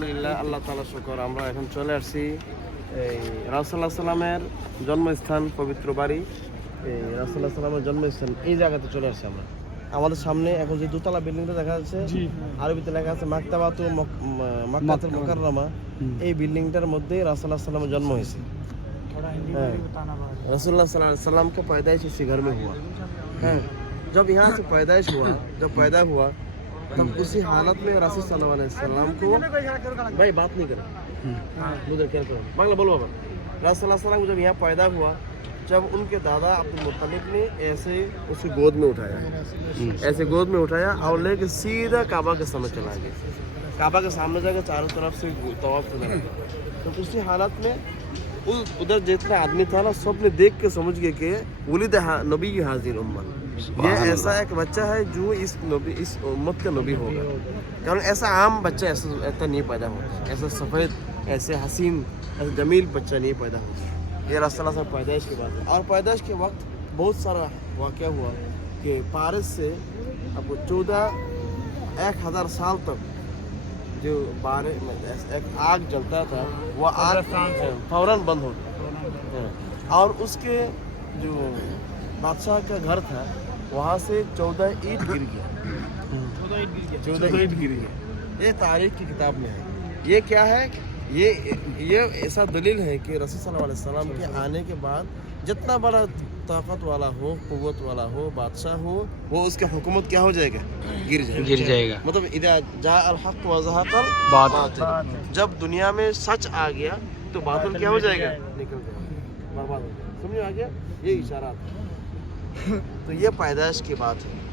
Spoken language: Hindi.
আলহামদুলিল্লাহ আল্লাহ তালা শুকর আমরা এখন চলে আসছি এই রাসুল্লাহ সাল্লামের জন্মস্থান পবিত্র বাড়ি এই রাসুল্লাহ সাল্লামের জন্মস্থান এই জায়গাতে চলে আসছি আমরা আমাদের সামনে এখন যে দোতলা বিল্ডিংটা দেখা যাচ্ছে আরবিতে লেখা আছে মাকতাবাতু মাক্কাতুল মুকাররমা এই বিল্ডিংটার মধ্যে রাসুল্লাহ সাল্লামের জন্ম হয়েছে हाँ। रसोल्ला सल्लम का पैदाइश इसी घर में हुआ है जब यहाँ से पैदाइश हुआ जब पैदा हुआ तब उसी हालत में रसूल सल्लल्लाहु अलैहि वसल्लम को भाई बात नहीं करें। उधर क्या करो? बांग्ला बोलो बाबा। रसूल जब यहाँ पैदा हुआ जब उनके दादा अब्दुल मुत्तलिब ने ऐसे उसकी गोद में उठाया। ऐसे गोद में उठाया और लेके सीधा काबा के सामने चला गया। काबा के सामने जाकर चारों तरफ़ से तवाफ तो उसी हालत में उधर जितना आदमी था ना सबने देख के समझ गए कि वलिद हा- नबी हाजिर उम्मत। ये ऐसा एक बच्चा है जो इस नबी इस उम्मत का नबी होगा कारण ऐसा आम बच्चा ऐसा ऐसा नहीं पैदा होता। ऐसा सफ़ेद ऐसे हसीन ऐसा जमील बच्चा नहीं पैदा होता। ये रसल्ला साहब पैदाइश की बात है और पैदाइश के वक्त बहुत सारा वाक़ हुआ कि पारस से आपको चौदह एक हज़ार साल तक जो बारे एक आग जलता था वो आग फ़ौरन बंद हो गया। और उसके जो बादशाह का घर था वहाँ से चौदह ईट गिर गया। चौदह ईट गिर गया। ये तारीख की किताब में है। ये क्या है? ये ये ऐसा दलील है कि रसूल सल्लल्लाहु अलैहि वसल्लम के आने के बाद जितना बड़ा ताकत वाला हो कुव्वत वाला हो बादशाह हो वो उसकी हुकूमत क्या हो जाएगा? गिर जाएगा। गिर जाएगा। मतलब इधर जा अल हक व ज़हक़ल बात। जब दुनिया में सच आ गया तो बातिल क्या हो जाएगा? निकल जाएगा। बर्बाद हो जाएगा। समझ आ गया ये इशारा था। तो ये पैदाइश की बात है।